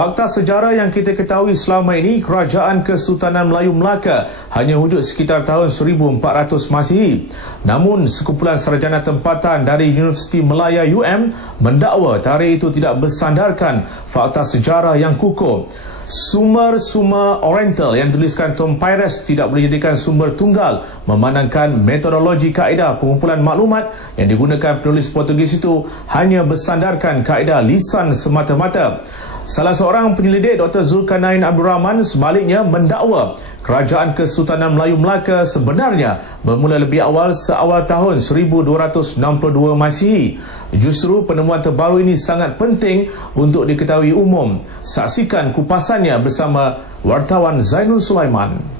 Fakta sejarah yang kita ketahui selama ini, Kerajaan Kesultanan Melayu Melaka hanya wujud sekitar tahun 1400 Masihi. Namun, sekumpulan sarjana tempatan dari Universiti Malaya UM mendakwa tarikh itu tidak bersandarkan fakta sejarah yang kukuh. Sumber-sumber Oriental yang dituliskan Tom Pires tidak boleh dijadikan sumber tunggal, memandangkan metodologi kaedah pengumpulan maklumat yang digunakan penulis Portugis itu hanya bersandarkan kaedah lisan semata-mata. Salah seorang penyelidik Dr. Zulkarnain Abdul Rahman sebaliknya mendakwa Kerajaan Kesultanan Melayu Melaka sebenarnya bermula lebih awal seawal tahun 1262 Masihi. Justru penemuan terbaru ini sangat penting untuk diketahui umum. Saksikan kupasannya bersama wartawan Zainul Sulaiman.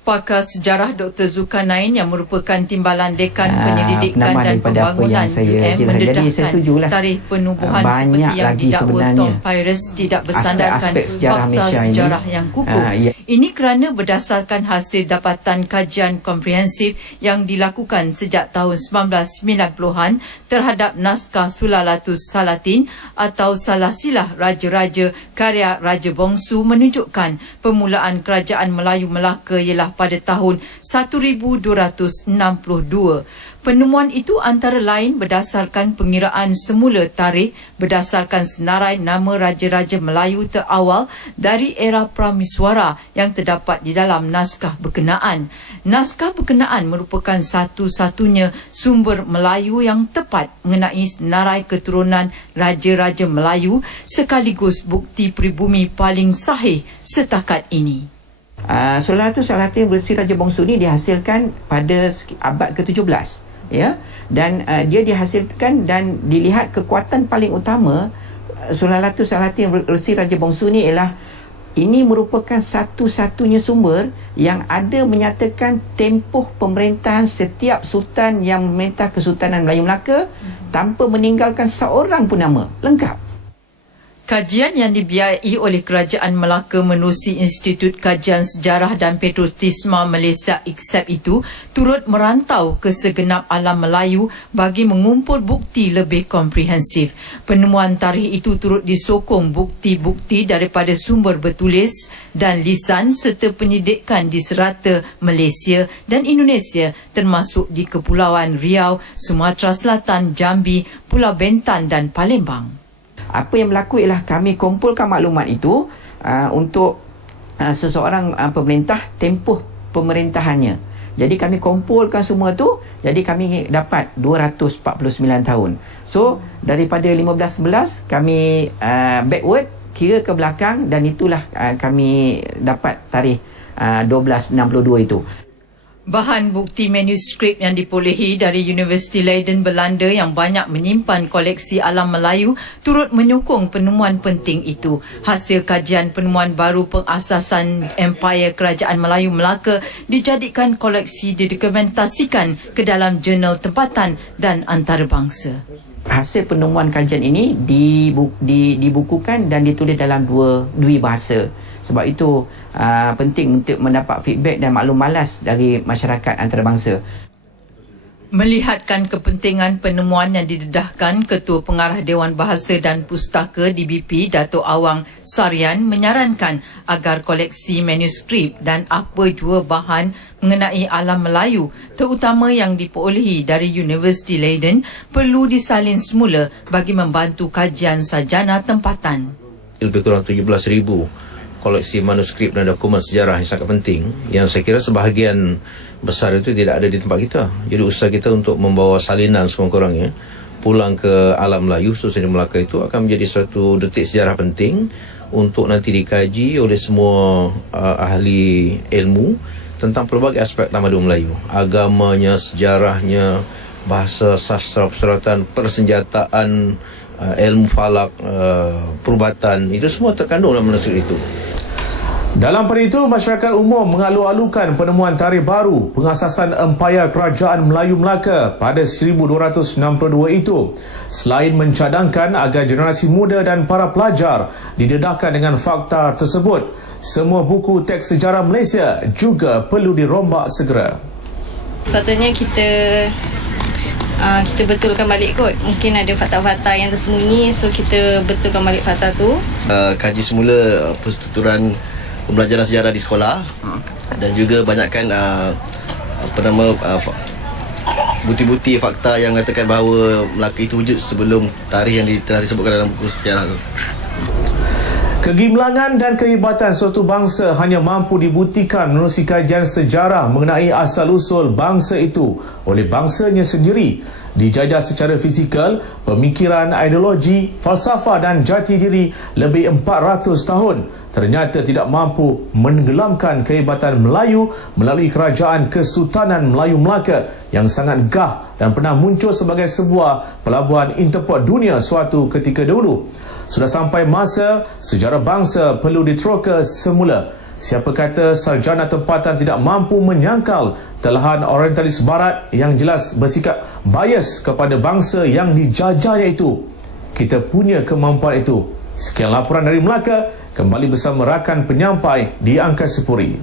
Pakar sejarah Dr. Zulkarnain yang merupakan Timbalan Dekan Penyelidikan dan Pembangunan UM mendedahkan tarikh penubuhan seperti yang didakwa Tom Pires tidak bersandarkan fakta sejarah yang kukuh. Ini kerana berdasarkan hasil dapatan kajian komprehensif yang dilakukan sejak tahun 1990-an terhadap naskah Sulalatus Salatin atau Salasilah Raja-Raja karya Raja Bongsu menunjukkan permulaan Kerajaan Melayu Melaka ialah pada tahun 1262. Penemuan itu antara lain berdasarkan pengiraan semula tarikh berdasarkan senarai nama Raja-Raja Melayu terawal dari era Prameswara yang terdapat di dalam naskah berkenaan. Naskah berkenaan merupakan satu-satunya sumber Melayu yang tepat mengenai senarai keturunan Raja-Raja Melayu sekaligus bukti pribumi paling sahih setakat ini. Sulalatus Salatin versi Raja Bongsu ni dihasilkan pada abad ke-17, ya, dan dia dihasilkan dan dilihat kekuatan paling utama Sulalatus Salatin versi Raja Bongsu ni ialah ini merupakan satu-satunya sumber yang ada menyatakan tempoh pemerintahan setiap sultan yang memerintah Kesultanan Melayu Melaka tanpa meninggalkan seorang pun nama, lengkap. Kajian yang dibiayai oleh Kerajaan Melaka menerusi Institut Kajian Sejarah dan Patriotisme Malaysia IKSEP itu turut merantau ke segenap alam Melayu bagi mengumpul bukti lebih komprehensif. Penemuan tarikh itu turut disokong bukti-bukti daripada sumber bertulis dan lisan serta penyelidikan di serata Malaysia dan Indonesia termasuk di Kepulauan Riau, Sumatera Selatan, Jambi, Pulau Bentan dan Palembang. Apa yang berlaku ialah kami kumpulkan maklumat itu untuk seseorang pemerintah tempoh pemerintahannya. Jadi kami kumpulkan semua tu, jadi kami dapat 249 tahun. So daripada 1511 kami backward kira ke belakang dan itulah kami dapat tarikh 1262 itu. Bahan bukti manuskrip yang diperolehi dari Universiti Leiden Belanda yang banyak menyimpan koleksi alam Melayu turut menyokong penemuan penting itu. Hasil kajian penemuan baru pengasasan Empire Kerajaan Melayu Melaka dijadikan koleksi didokumentasikan ke dalam jurnal tempatan dan antarabangsa. Hasil penemuan kajian ini dibukukan dan ditulis dalam dua bahasa. Sebab itu penting untuk mendapat feedback dan maklum malas dari masyarakat antarabangsa. Melihatkan kepentingan penemuan yang didedahkan, Ketua Pengarah Dewan Bahasa dan Pustaka DBP Dato' Awang Sarian menyarankan agar koleksi manuskrip dan apa jua bahan mengenai alam Melayu terutama yang diperolehi dari Universiti Leiden perlu disalin semula bagi membantu kajian sarjana tempatan. Lebih kurang 17,000 koleksi manuskrip dan dokumen sejarah yang sangat penting yang saya kira sebahagian besar itu tidak ada di tempat kita. Jadi usaha kita untuk membawa salinan sekurang-kurangnya pulang ke alam Melayu khususnya di Melaka itu akan menjadi suatu detik sejarah penting untuk nanti dikaji oleh semua ahli ilmu tentang pelbagai aspek tamadun Melayu, agamanya, sejarahnya, bahasa, sastra, persuratan, persenjataan, ilmu falak, perubatan, itu semua terkandung dalam manuskrip itu. Dalam pada itu, masyarakat umum mengalu-alukan penemuan tarikh baru pengasasan Empayar Kerajaan Melayu Melaka pada 1262 itu. Selain mencadangkan agar generasi muda dan para pelajar didedahkan dengan fakta tersebut, semua buku teks sejarah Malaysia juga perlu dirombak segera. Patutnya kita kita betulkan balik kot. Mungkin ada fakta-fakta yang tersembunyi, so kita betulkan balik fakta tu. Kaji semula perstrukturan pembelajaran sejarah di sekolah dan juga banyakkan bukti-bukti fakta yang mengatakan bahawa Melaka itu wujud sebelum tarikh yang telah disebutkan dalam buku sejarah tu. Kegemilangan dan kehebatan suatu bangsa hanya mampu dibuktikan menerusi kajian sejarah mengenai asal-usul bangsa itu oleh bangsanya sendiri. Dijajah secara fizikal, pemikiran, ideologi, falsafah dan jati diri lebih 400 tahun ternyata tidak mampu menenggelamkan kehebatan Melayu melalui kerajaan Kesultanan Melayu Melaka yang sangat gah dan pernah muncul sebagai sebuah pelabuhan interport dunia suatu ketika dahulu. Sudah sampai masa sejarah bangsa perlu diteroka semula. Siapa kata sarjana tempatan tidak mampu menyangkal telahan orientalis barat yang jelas bersikap bias kepada bangsa yang dijajahnya itu. Kita punya kemampuan itu. Sekian laporan dari Melaka, kembali bersama rakan penyampai di Angkasa Puri.